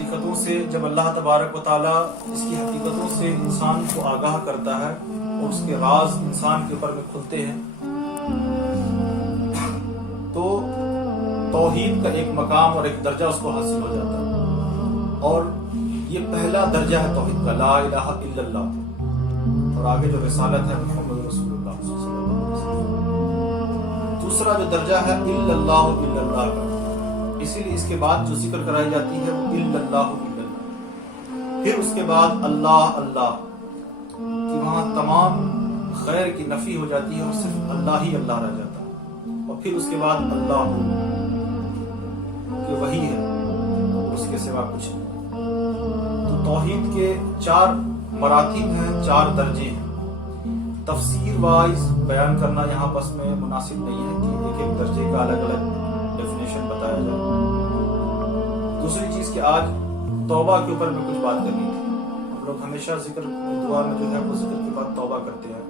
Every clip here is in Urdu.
حقیقتوں سے جب اللہ تبارک و تعالیٰ اس کی حقیقتوں سے انسان کو آگاہ کرتا ہے اور اس کے راز انسان کے اوپر میں کھلتے ہیں تو توحید کا ایک مقام اور ایک درجہ اس کو حاصل ہو جاتا ہے، اور یہ پہلا درجہ ہے توحید کا، لا الہ الا اللہ، اور آگے جو رسالت ہے محمد رسول اللہ صلی اللہ علیہ وسلم۔ دوسرا جو درجہ ہے الا اللہ کا، اسی لیے اس کے بعد جو ذکر کرائی جاتی ہے وہ الا اللہ الا اللہ، پھر اس کے بعد اللہ اللہ، کہ وہاں تمام خیر کی نفی ہو جاتی ہے اور صرف اللہ ہی اللہ رہ جاتا ہے، اور پھر اس کے بعد اللہ کہ وہی ہے، اس کے سوا کچھ نہیں۔ تو توحید کے 4 مراتب ہیں، 4 درجے ہیں۔ تفسیر وائز بیان کرنا یہاں بس میں مناسب نہیں ہے کہ ایک ایک درجے کا الگ الگ ڈیفینیشن بتایا جائے۔ دوسری چیز کہ آج توبہ کے اوپر میں کچھ بات کرنی تھی۔ ہم لوگ ہمیشہ ذکر دعا میں جو ہے وہ ذکر کے بعد توبہ کرتے ہیں،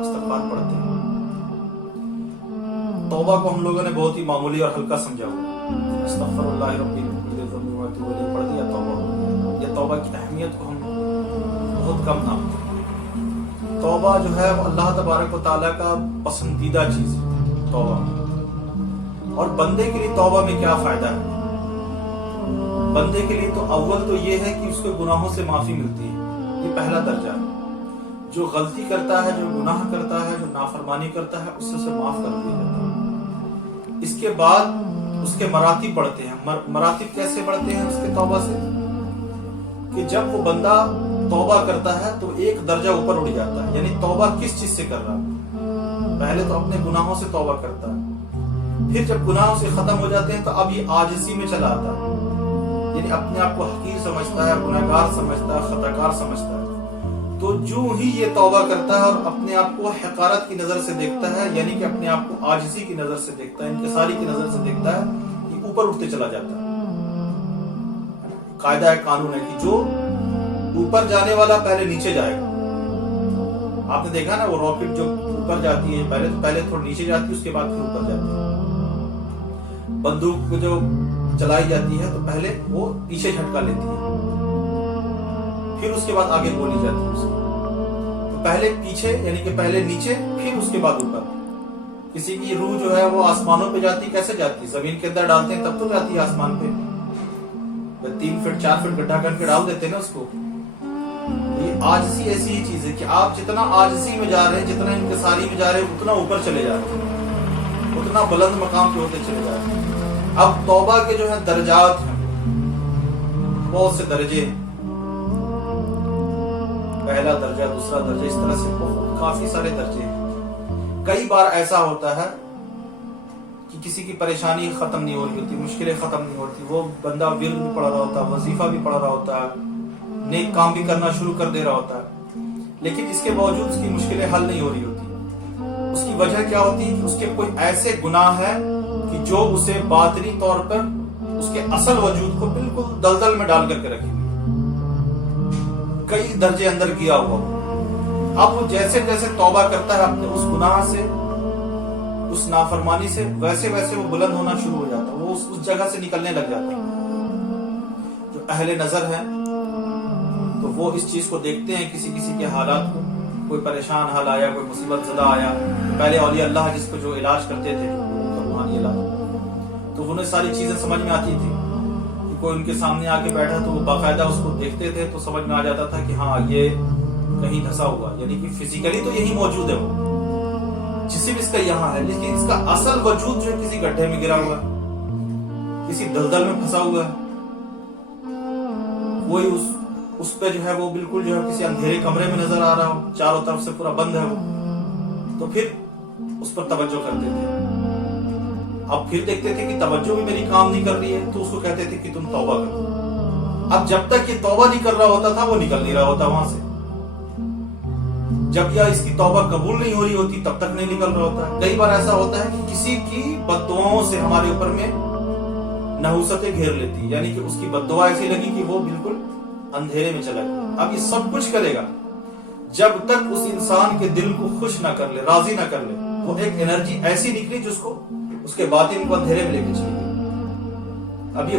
استغفار پڑھتے ہیں۔ توبہ کو ہم لوگوں نے بہت ہی معمولی اور ہلکا سمجھا ہوا، استغفر اللہ ربی پڑھ دیا توبہ، یا توبہ کی اہمیت کو ہم بہت کم نامتے ہیں۔ توبہ جو ہے وہ اللہ تبارک و تعالیٰ کا پسندیدہ چیز ہے توبہ، اور بندے کے لیے توبہ میں کیا فائدہ ہے؟ بندے کے لیے تو اول تو یہ ہے کہ اس کو گناہوں سے معافی ملتی ہے، یہ پہلا درجہ ہے۔ جو غلطی کرتا ہے، جو گناہ کرتا ہے، جو نافرمانی کرتا ہے، اس سے اسے معاف کر دیا جاتا ہے۔ اس کے بعد اس کے مراتب بڑھتے ہیں۔ مراتب کیسے بڑھتے ہیں اس کے توبہ سے؟ کہ جب وہ بندہ توبہ کرتا ہے تو ایک درجہ اوپر اٹھ جاتا ہے، یعنی توبہ کس چیز سے کر رہا ہے؟ پہلے تو اپنے گناہوں سے توبہ کرتا ہے، پھر جب گناہوں سے ختم ہو جاتے ہیں تو اب یہ عاجزی میں چلا آتا ہے، یعنی اپنے آپ کو حقیر سمجھتا ہے، گناہگار سمجھتا ہے، خطاکار سمجھتا ہے۔ تو جو ہی یہ توبہ کرتا ہے اور اپنے آپ کو حقارت کی نظر سے دیکھتا ہے، یعنی کہ اپنے آپ کو عاجزی کی نظر سے دیکھتا ہے، انکساری کی نظر سے دیکھتا ہے، یہ اوپر اٹھتے چلا جاتا ہے۔ قاعدہ ہے، قانون ہے کہ جو اوپر جانے والا پہلے نیچے جائے گا۔ آپ نے دیکھا نا وہ راکٹ جو اوپر جاتی ہے پہلے تھوڑا نیچے جاتی ہے، اس کے بعد پھر اوپر جاتی ہے۔ بندوق جو چلائی جاتی ہے تو پہلے وہ پیچھے جھٹکا لیتی ہے، پھر اس کے بعد آگے گولی جاتی ہے اس کی۔ تو پہلے پیچھے یعنی کہ پہلے نیچے، پھر اس کے بعد اوپر۔ کسی کی روح جو ہے وہ آسمانوں پہ جاتی، کیسے جاتی؟ زمین کے اندر ڈالتے ہیں تب تو جاتی ہے آسمان پہ، 3 فٹ 4 فٹ گڈھا کر کے ڈال دیتے ہیں نا اس کو۔ یہ عاجزی ایسی ہی چیز ہے کہ آپ جتنا عاجزی میں جا رہے ہیں، جتنا انکساری میں جا رہے ہیں، اتنا اوپر چلے جا رہے ہیں، اتنا بلند مقام پہ ہوتے چلے جا رہے ہیں۔ اب توبہ کے جو ہے درجات ہیں، بہت سے درجے ہیں، پہلا درجہ، دوسرا درجہ، اس طرح سے بہت کافی سارے درجے ہیں۔ کئی بار ایسا ہوتا ہے کہ کسی کی پریشانی ختم نہیں ہو رہی ہوتی، مشکلیں ختم نہیں ہوتی، وہ بندہ ورد بھی پڑھ رہا ہوتا ہے، وظیفہ بھی پڑھ رہا ہوتا ہے، نیک کام بھی کرنا شروع کر دے رہا ہوتا ہے، لیکن اس کے باوجود اس کی مشکلیں حل نہیں ہو رہی ہوتی۔ اس کی وجہ کیا ہوتی ہے کہ اس کے کوئی ایسے گناہ ہیں کہ جو اسے باطنی طور پر اس کے اصل وجود کو بالکل دلدل میں ڈال کر کے رکھی ہوئی، کئی درجے اندر گیا ہوا۔ اب وہ جیسے جیسے توبہ کرتا ہے اپنے اس گناہ سے، اس نافرمانی سے، ویسے ویسے وہ بلند ہونا شروع ہو جاتا ہے، وہ اس جگہ سے نکلنے لگ جاتا ہے۔ جو اہل نظر ہیں تو وہ اس چیز کو دیکھتے ہیں، کسی کسی کے حالات کو، کوئی پریشان حال آیا، کوئی مصیبت زدہ آیا، پہلے اولیاء اللہ جس کو جو علاج کرتے تھے روحانی علاج، تو انہیں ساری چیزیں سمجھ میں آتی تھی کہ کوئی ان کے سامنے آ کے بیٹھا تو وہ باقاعدہ اس کو دیکھتے تھے تو سمجھ میں آ جاتا تھا کہ ہاں یہ کہیں دھسا ہوا، یعنی کہ فزیکلی تو یہی موجود ہے، وہ جسم اس کا یہاں ہے، لیکن اس کا اصل وجود جو ہے کسی گڈھے میں گرا ہوا ہے، کسی دلدل میں پھنسا ہوا ہے، کوئی اس پہ جو ہے وہ بالکل جو ہے کسی اندھیرے کمرے میں نظر آ رہا ہو، چاروں طرف سے پورا بند ہے وہ، تو پھر اس پر توجہ کرتے تھے۔ اب پھر دیکھتے تھے کہ توجہ بھی میری کام نہیں کر رہی ہے، تو اس کو کہتے تھے کہ تم توبہ کرو۔ اب جب تک یہ توبہ نہیں کر رہا ہوتا تھا، وہ نکل نہیں رہا ہوتا وہاں سے۔ جب یا اس کی توبہ قبول نہیں ہو رہی ہوتی تب تک نہیں نکل رہا ہوتا۔ کئی بار ایسا ہوتا ہے کہ کسی کی بد دعاؤں سے ہمارے اوپر میں نحوستیں گھیر لیتی، یعنی کہ اس کی بد دعا ایسی لگی کہ وہ بالکل اندھیرے میں چلا گیا۔ اب یہ سب کچھ کرے گا جب تک اس انسان کے دل کو خوش نہ کر لے، راضی نہ کر لے، وہ ایک انرجی ایسی نکلی جو اس کو اس کے باطن کو اندھیرے میں لے کے چلی گئی۔ اب یہ